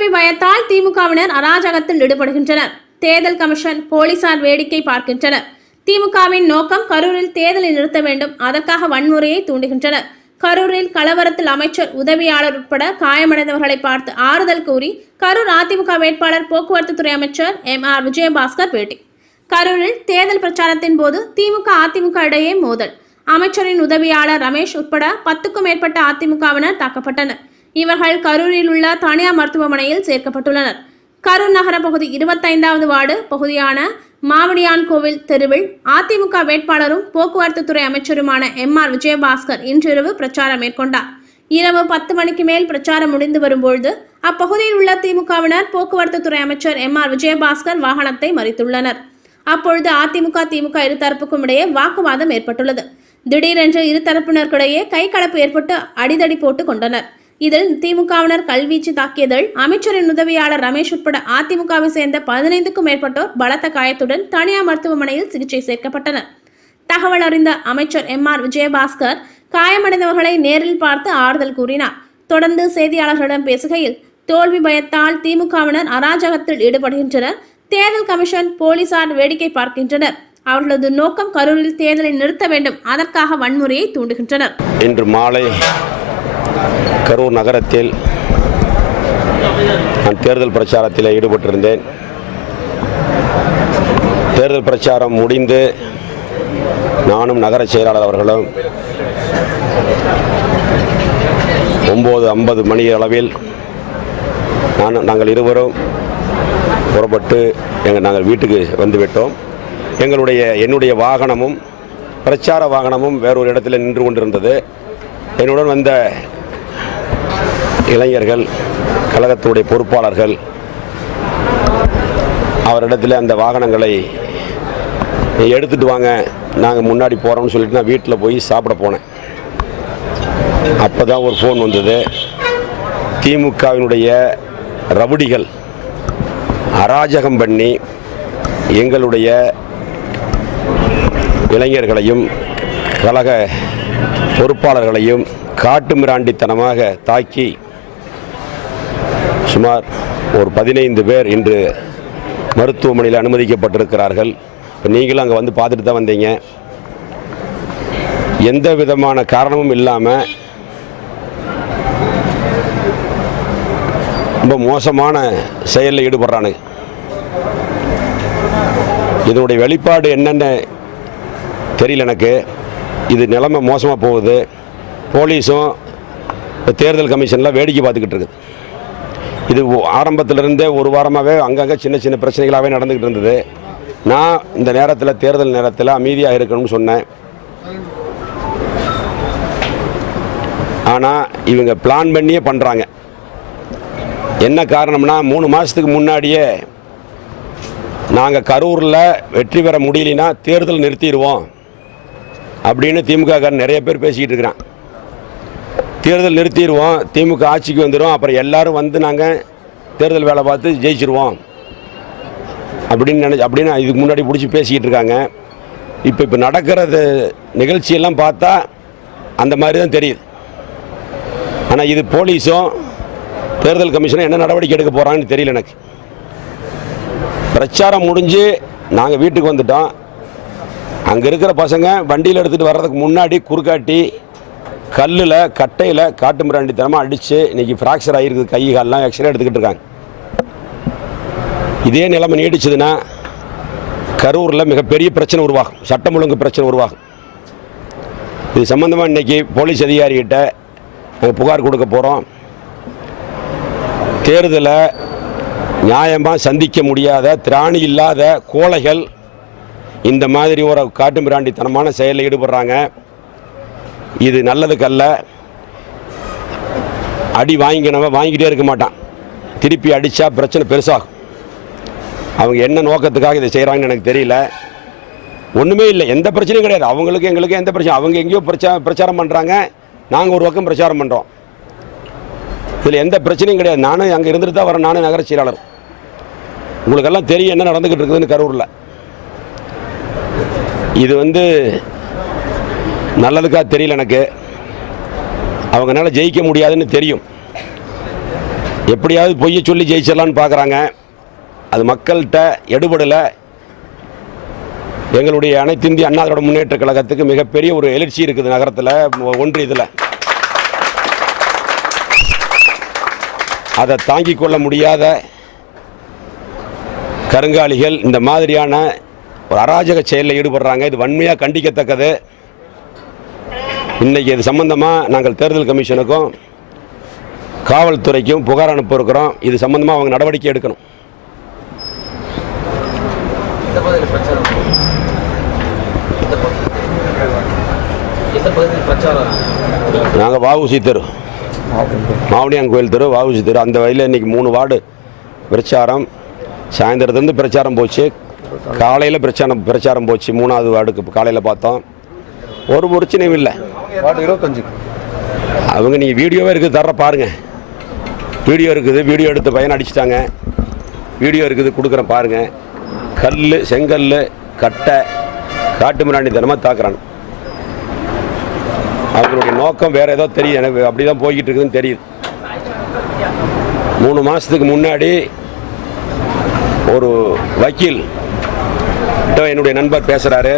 தோல்வி பயத்தால் திமுகவினர் அராஜகத்தில் ஈடுபடுகின்றனர். தேர்தல் கமிஷன் போலீசார் வேடிக்கை பார்க்கின்றனர். திமுகவின் நோக்கம் கரூரில் தேர்தலை நிறுத்த வேண்டும். அதற்காக வன்முறையை தூண்டுகின்றனர். கரூரில் கலவரத்தில் அமைச்சர் உதவியாளர் உட்பட காயமடைந்தவர்களை பார்த்து ஆறுதல் கூறி கரூர் அதிமுக வேட்பாளர் போக்குவரத்து துறை அமைச்சர் எம் ஆர் விஜயபாஸ்கர் பேட்டி. கரூரில் தேர்தல் பிரச்சாரத்தின் போது திமுக அதிமுக இடையே மோதல். அமைச்சரின் உதவியாளர் ரமேஷ் உட்பட பத்துக்கும் மேற்பட்ட அதிமுகவினர் தாக்கப்பட்டனர். இவர்கள் கரூரில் உள்ள தனியார் மருத்துவமனையில் சேர்க்கப்பட்டுள்ளனர். கரூர் நகர பகுதி இருபத்தைந்தாவது வார்டு பகுதியான மாவடியான் கோவில் தெருவில் அதிமுக வேட்பாளரும் போக்குவரத்து துறை அமைச்சருமான எம் ஆர் விஜயபாஸ்கர் இன்றிரவு பிரச்சாரம் மேற்கொண்டார். இரவு பத்து மணிக்கு மேல் பிரச்சாரம் முடிந்து வரும்பொழுது அப்பகுதியில் உள்ள திமுகவினர் போக்குவரத்து துறை அமைச்சர் எம் ஆர் விஜயபாஸ்கர் வாகனத்தை மறித்துள்ளனர். அப்பொழுது அதிமுக திமுக இருதரப்புக்கும் இடையே வாக்குவாதம் ஏற்பட்டுள்ளது. திடீரென்று இருதரப்பினருக்கிடையே கைகலப்பு ஏற்பட்டு அடிதடி போட்டு கொண்டனர். இதில் திமுகவினர் கல்வீச்சு தாக்கியதில் அமைச்சரின் உதவியாளர் ரமேஷ் உட்பட அதிமுகவை சேர்ந்த பதினைந்துக்கும் மேற்பட்டோர் பலத்த காயத்துடன் தனியார் மருத்துவமனையில் சிகிச்சை சேர்க்கப்பட்டனர். தகவல் அறிந்த அமைச்சர் எம் ஆர் விஜயபாஸ்கர் காயமடைந்தவர்களை நேரில் பார்த்து ஆறுதல் கூறினார். தொடர்ந்து செய்தியாளர்களிடம் பேசுகையில் தோல்வி பயத்தால் திமுகவினர் அராஜகத்தில் ஈடுபடுகின்றனர். தேர்தல் கமிஷன் போலீசார் வேடிக்கை பார்க்கின்றனர். அவர்களது நோக்கம் கரூரில் தேர்தலை நிறுத்த வேண்டும். அதற்காக வன்முறையை தூண்டுகின்றனர். இன்று மாலை கரூர் நகரத்தில் நான் தேர்தல் பிரச்சாரத்தில் ஈடுபட்டிருந்தேன். தேர்தல் பிரச்சாரம் முடிந்து நானும் நகர செயலாளர் அவர்களும் ஒம்பது ஐம்பது மணி அளவில் நான் நாங்கள் இருவரும் புறப்பட்டு எங்கள் நாங்கள் வீட்டுக்கு வந்துவிட்டோம். எங்களுடைய என்னுடைய வாகனமும் பிரச்சார வாகனமும் வேறொரு இடத்தில் நின்று கொண்டிருந்தது. என்னுடன் வந்த இளைஞர்கள் கழகத்துடைய பொறுப்பாளர்கள் அவரிடத்தில் அந்த வாகனங்களை எடுத்துட்டு வாங்க நாங்கள் முன்னாடி போகிறோம்னு சொல்லிட்டு நான் வீட்டில் போய் சாப்பிட போனேன். அப்போ தான் ஒரு ஃபோன் வந்தது. திமுகவினுடைய ரவுடிகள் அராஜகம் பண்ணி எங்களுடைய இளைஞர்களையும் கழக பொறுப்பாளர்களையும் காட்டு மிராண்டித்தனமாக தாக்கி சுமார் ஒரு பதினைந்து பேர் இன்று மருத்துவமனையில் அனுமதிக்கப்பட்டிருக்கிறார்கள். இப்போ நீங்களும் அங்கே வந்து பார்த்துட்டு தான் வந்தீங்க. எந்த விதமான காரணமும் இல்லாமல் ரொம்ப மோசமான செயலில் ஈடுபடுறானுங்க. இதனுடைய வெளிப்பாடு என்னென்னு தெரியல எனக்கு. இது நிலைமை மோசமாக போகுது. போலீஸும் இப்போ தேர்தல் கமிஷனில் வேடிக்கை பார்த்துக்கிட்டு இருக்குது. இது ஆரம்பத்திலிருந்தே ஒரு வாரமாகவே அங்கங்கே சின்ன சின்ன பிரச்சனைகளாகவே நடந்துக்கிட்டு இருந்தது. நான் இந்த நேரத்தில் தேர்தல் நேரத்தில் அமைதியாக இருக்கணும்னு சொன்னேன். ஆனால் இவங்க பிளான் பண்ணியே பண்ணுறாங்க என்ன காரணம்னா மூணு மாதத்துக்கு முன்னாடியே நாங்கள் கரூரில் வெற்றி பெற முடியலனா தேர்தல் நிறுத்திடுவோம். அப்படின்னு திமுக நிறைய பேர் பேசிக்கிட்டு இருக்கிறான். தேர்தல் நிறுத்திடுவோம். திமுக ஆட்சிக்கு வந்துடும் அப்புறம் எல்லாரும் வந்து நாங்கள் தேர்தல் வேலை பார்த்து ஜெயிச்சிருவோம். அப்படின்னு நினச்சி அப்படின்னு இதுக்கு முன்னாடி பிடிச்சி பேசிக்கிட்டு இருக்காங்க. இப்போ இப்போ நடக்கிறது நிகழ்ச்சியெல்லாம் பார்த்தா அந்த மாதிரி தான் தெரியுது. ஆனால் இது போலீஸும் தேர்தல் கமிஷனும் என்ன நடவடிக்கை எடுக்க போகிறாங்கன்னு தெரியல எனக்கு. பிரச்சாரம் முடிஞ்சு நாங்கள் வீட்டுக்கு வந்துட்டோம். அங்கே இருக்கிற பசங்க வண்டியில் எடுத்துகிட்டு வர்றதுக்கு முன்னாடி குறுக்காட்டி கல்லில் கட்டையில் காட்டு மிராண்டித்தனமாக அடித்து இன்றைக்கி ஃப்ராக்சர் ஆகிருக்குது கை கால்லாம் எக்ஸ்ரே எடுத்துக்கிட்டு இருக்காங்க. இதே நிலைமை நீடிச்சதுன்னா கரூரில் மிகப்பெரிய பிரச்சனை உருவாகும். சட்டம் ஒழுங்கு பிரச்சனை உருவாகும். இது சம்மந்தமாக இன்றைக்கி போலீஸ் அதிகாரிகிட்ட நாங்கள் புகார் கொடுக்க போகிறோம் தேர்தலை நியாயமாக சந்திக்க முடியாத திராணி இல்லாத கோழைகள் இந்த மாதிரி ஒரு காட்டு மிராண்டித்தனமான செயலில் ஈடுபடுறாங்க. இது நல்லதுக்கல்ல. அடி வாங்கினவன் வாங்கிட்டே இருக்க மாட்டான். திருப்பி அடித்தா பிரச்சனை பெருசாகும். அவங்க என்ன நோக்கத்துக்காக இதை செய்கிறாங்கன்னு எனக்கு தெரியல. ஒன்றுமே இல்லை. எந்த பிரச்சனையும் கிடையாது. அவங்களுக்கு எங்களுக்கு எந்த பிரச்சனை அவங்க எங்கேயோ பிரச்சா பிரச்சாரம் பண்ணுறாங்க நாங்கள் ஒரு பக்கம் பிரச்சாரம் பண்ணுறோம் இதில் எந்த பிரச்சனையும் கிடையாது. நானும் அங்கே இருந்துட்டு தான் வரேன். நானும் நகர செயலாளர். உங்களுக்கெல்லாம் தெரியும் என்ன நடந்துக்கிட்டு இருக்குதுன்னு கரூரில். இது வந்து நல்லதுக்காக தெரியல எனக்கு. அவங்கனால ஜெயிக்க முடியாதுன்னு தெரியும். எப்படியாவது பொய்யை சொல்லி ஜெயிச்சிடலான்னு பார்க்குறாங்க அது மக்கள்கிட்ட எடுபடலை. எங்களுடைய அனைத்து இந்திய அண்ணா திராவிட முன்னேற்ற கழகத்துக்கு மிகப்பெரிய ஒரு எழுச்சி இருக்குது நகரத்தில் ஒன்று இதில். அதை தாங்கிக் கொள்ள முடியாத கருங்காலிகள் இந்த மாதிரியான ஒரு அராஜக செயலில் ஈடுபடுறாங்க. இது வன்மையாக கண்டிக்கத்தக்கது. இன்னைக்கு இது சம்மந்தமாக நாங்கள் தேர்தல் கமிஷனுக்கும் காவல்துறைக்கும் புகார் அனுப்ப இருக்கிறோம் இது சம்மந்தமாக அவங்க நடவடிக்கை எடுக்கணும். நாங்கள் வாவுசி தெரு. மாவனியான் கோயில் தெரு வாவுசி தெரு. அந்த வழியில் இன்றைக்கி மூணு வார்டு பிரச்சாரம். சாயந்தரத்துலேருந்து பிரச்சாரம் போச்சு. காலையில் பிரச்சாரம் பிரச்சாரம் போச்சு. மூணாவது வார்டுக்கு காலையில் பார்த்தோம். ஒரு பிரச்சனையும் இல்லை. இருபத்தஞ்சு. அவங்க நீங்கள் வீடியோவே இருக்குது தர பாருங்க. வீடியோ இருக்குது வீடியோ எடுத்து பையன் அடிச்சிட்டாங்க. வீடியோ இருக்குது கொடுக்குறேன் பாருங்க. கல் செங்கல் கட்டை காட்டு மிராண்டித்தனமாக தாக்குறாங்க. அவங்களுடைய நோக்கம் வேற ஏதோ தெரியும். எனக்கு அப்படி தான் போய்கிட்டு இருக்குதுன்னு தெரியுது. மூணு மாதத்துக்கு முன்னாடி ஒரு வக்கீல் என்னுடைய நண்பர் பேசுகிறாரு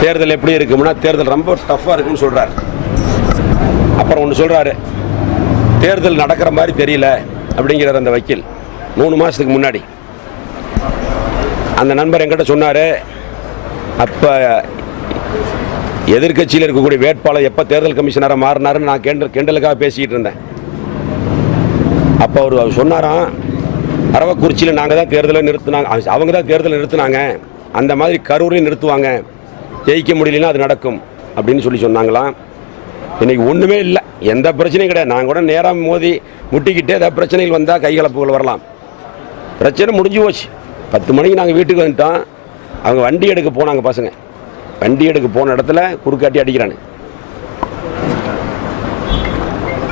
தேர்தல் எப்படி இருக்கும்னா தேர்தல் ரொம்ப டஃப்பாக இருக்குன்னு சொல்கிறார் அப்புறம் ஒன்று சொல்கிறாரு தேர்தல் நடக்கிற மாதிரி தெரியல அப்படிங்கிறார் அந்த வக்கீல். மூணு மாதத்துக்கு முன்னாடி. அந்த நண்பர் என்கிட்ட சொன்னார் அப்போ எதிர்க்கட்சியில் இருக்கக்கூடிய வேட்பாளர் எப்போ தேர்தல் கமிஷனராக மாறினாருன்னு நான் கேண்டல் கிண்டலுக்காக பேசிக்கிட்டு இருந்தேன். அப்போ அவர் அவர் சொன்னாராம் அரவக்குறிச்சியில் நாங்கள் தான் தேர்தலை நிறுத்தினாங்க அவங்க- அவங்க தான் தேர்தலை நிறுத்தினாங்க. அந்த மாதிரி கரூரையும் நிறுத்துவாங்க. ஜெயிக்க முடியலன்னா அது நடக்கும் அப்படின்னு சொல்லி சொன்னாங்களாம் இன்னைக்கு ஒன்றுமே இல்லை. எந்த பிரச்சனையும் கிடையாது. நாங்கள் கூட நேராக மோதி முட்டிக்கிட்டே ஏதாவது பிரச்சனைகள் வந்தால் கைகலப்புகள் வரலாம். பிரச்சனை முடிஞ்சு போச்சு. பத்து மணிக்கு நாங்கள் வீட்டுக்கு வந்துட்டோம். அவங்க வண்டி எடுக்க போனாங்க பசங்க. வண்டி எடுக்க போன இடத்துல குறுக்காட்டி அடிக்கிறானு.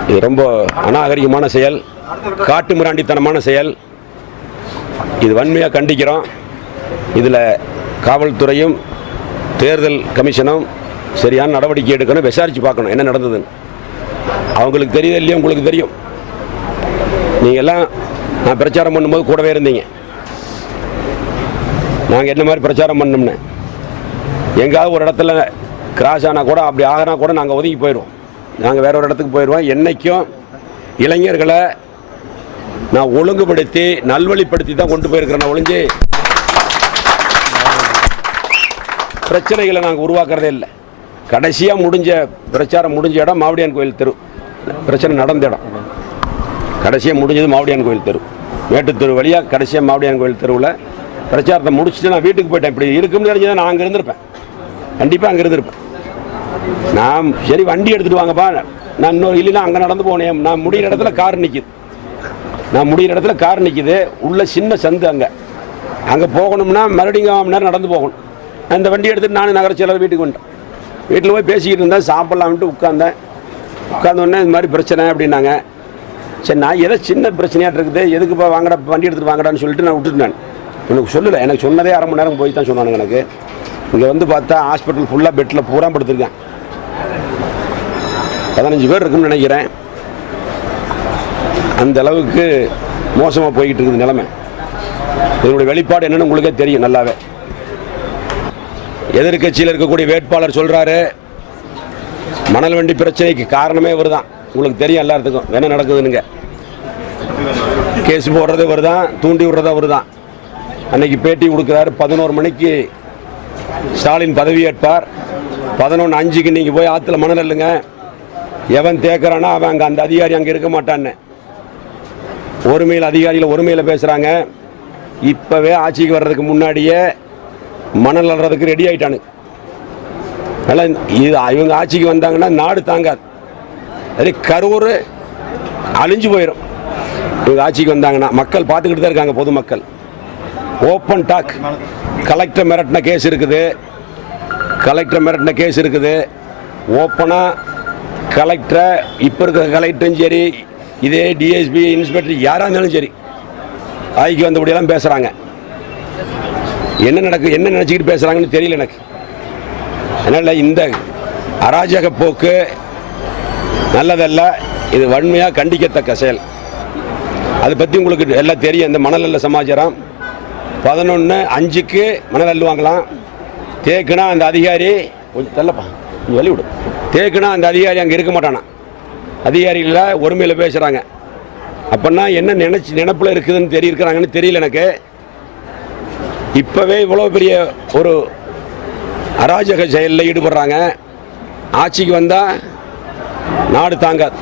இது ரொம்ப அநாகரிகமான செயல். காட்டு மிராண்டித்தனமான செயல். இது வன்மையாக கண்டிக்கிறோம். இதில் காவல்துறையும் தேர்தல் கமிஷனும் சரியான நடவடிக்கை எடுக்கணும் விசாரித்து பார்க்கணும் என்ன நடந்ததுன்னு. அவங்களுக்கு தெரியுது இல்லையோ? உங்களுக்கு தெரியும். நீங்கள் எல்லாம் நான் பிரச்சாரம் பண்ணும்போது கூடவே இருந்தீங்க. நாங்கள் என்ன மாதிரி பிரச்சாரம் பண்ணோம்னு. எங்காவது ஒரு இடத்துல கிராஸ் ஆனால் கூட அப்படி ஆகினா கூட நாங்கள் ஒதுங்கி போயிடுவோம். நாங்கள் வேற ஒரு இடத்துக்கு போயிடுவோம். என்னைக்கும் இளைஞர்களை நான் ஒழுங்குபடுத்தி நல்வழிப்படுத்தி தான் கொண்டு போயிருக்கிறேன். ஒழிஞ்சு பிரச்சனைகளை நாங்கள் உருவாக்குறதே இல்லை. கடைசியாக முடிஞ்ச பிரச்சாரம் முடிஞ்ச இடம் மாவடியான் கோயில் தெரு. பிரச்சனை நடந்த இடம். கடைசியாக முடிஞ்சது மாவடியான் கோயில் தெரு. மேட்டு தெரு வழியாக கடைசியாக மாவடியான் கோயில் தெருவில் பிரச்சாரத்தை முடிச்சுட்டு நான் வீட்டுக்கு போயிட்டேன். இப்படி இருக்கும்னு தெரிஞ்சதை நான் அங்கே இருந்திருப்பேன். கண்டிப்பாக அங்கே இருந்திருப்பேன். நான் சரி வண்டி எடுத்துகிட்டு வாங்கப்பா. நான் இன்னொரு இல்லைன்னா அங்கே நடந்து போனேன். நான் முடிகிற இடத்துல கார் நிற்கிது நான் முடிகிற இடத்துல கார் நிற்கிது உள்ள சின்ன சந்து அங்கே. அங்கே போகணும்னா மறுபடியும் நேரம் நடந்து போகணும். அந்த வண்டி எடுத்துகிட்டு நான் நகர செயலர் வீட்டுக்கு வந்துட்டேன். வீட்டில் போய் பேசிக்கிட்டு இருந்தேன் சாப்பிட்லாம்ட்டு உட்காந்தேன் உட்காந்தோடனே இந்த மாதிரி பிரச்சனை அப்படின்னாங்க. சரி நான் ஏதோ சின்ன பிரச்சனையாக இருக்குது எதுக்குப்பா வாங்கடா வண்டி எடுத்துகிட்டு வாங்கடான்னு சொல்லிட்டு நான் விட்டுருந்தேன் எனக்கு சொல்லலை எனக்கு சொன்னதே அரை மணி நேரம் போய் தான் சொன்னானுங்க எனக்கு. இங்கே வந்து பார்த்தா ஹாஸ்பிட்டல் ஃபுல்லாக பெட்டில் பூரா படுத்திருக்கேன். பதினஞ்சு பேர் இருக்குன்னு நினைக்கிறேன். அந்த அளவுக்கு மோசமாக போய்கிட்டு இருக்குது நிலைமை. இதனுடைய வெளிப்பாடு என்னென்னு உங்களுக்கே தெரியும் நல்லாவே. எதிர்க்கட்சியில் இருக்கக்கூடிய வேட்பாளர் சொல்கிறாரு மணல் வண்டி பிரச்சனைக்கு காரணமே இவர் தான் உங்களுக்கு தெரியும் எல்லாத்துக்கும். என்ன நடக்குதுனுங்க கேஸ் போடுறது இவர் தான் தூண்டி விடுறது அவர் தான் அன்னைக்கு பேட்டி கொடுக்குறாரு. பதினோரு மணிக்கு ஸ்டாலின் பதவியேற்பார் பதினொன்று அஞ்சுக்கு நீங்கள் போய் ஆற்றுல மணல் இல்லைங்க எவன் தேக்கிறானா அவன் அங்கே அந்த அதிகாரி அங்கே இருக்க மாட்டான்னு. ஒருமையில் அதிகாரிகள் ஒருமையில் பேசுகிறாங்க இப்போவே ஆட்சிக்கு வர்றதுக்கு முன்னாடியே மணல் அல்றதுக்கு ரெடி ஆயிட்டானு. அதனால் இது இவங்க ஆட்சிக்கு வந்தாங்கன்னா நாடு தாங்காது. அதே கரூர் அழிஞ்சு போயிடும் இவங்க ஆட்சிக்கு வந்தாங்கன்னா மக்கள் பார்த்துக்கிட்டு தான் இருக்காங்க பொதுமக்கள். ஓப்பன் டாக் கலெக்டர் மிரட்டின கேஸ் இருக்குது. கலெக்டர் மிரட்டின கேஸ் இருக்குது. ஓப்பனாக கலெக்டரை இப்போ இருக்கிற கலெக்டரும் சரி இதே டிஎஸ்பி இன்ஸ்பெக்டர் யாராக இருந்தாலும் சரி ஆய்க்கு வந்தபடியெல்லாம் பேசுகிறாங்க என்ன நடக்கு என்ன நினச்சிக்கிட்டு பேசுகிறாங்கன்னு தெரியல எனக்கு. அதனால் இந்த அராஜக போக்கு நல்லதல்ல இது வன்மையாக கண்டிக்கத்தக்க செயல். அதை பற்றி உங்களுக்கு எல்லாம் தெரியும் இந்த மணல் சமாச்சாரம். பதினொன்று அஞ்சுக்கு மணல் அள்ளுவாங்களாம். தேக்குனா அந்த அதிகாரி கொஞ்சம் தள்ளப்பா கொஞ்சம் வழி விடு. தேக்குனா அந்த அதிகாரி அங்கே இருக்க மாட்டானா? அதிகாரிகளில் ஒருமையில் பேசுகிறாங்க அப்படின்னா என்ன நினச்சி நினப்பில் இருக்குதுன்னு தெரியிருக்கிறாங்கன்னு தெரியல எனக்கு. இப்போவே இவ்வளோ பெரிய ஒரு அராஜக செயலில் ஈடுபடுறாங்க. ஆட்சிக்கு வந்தால் நாடு தாங்காது.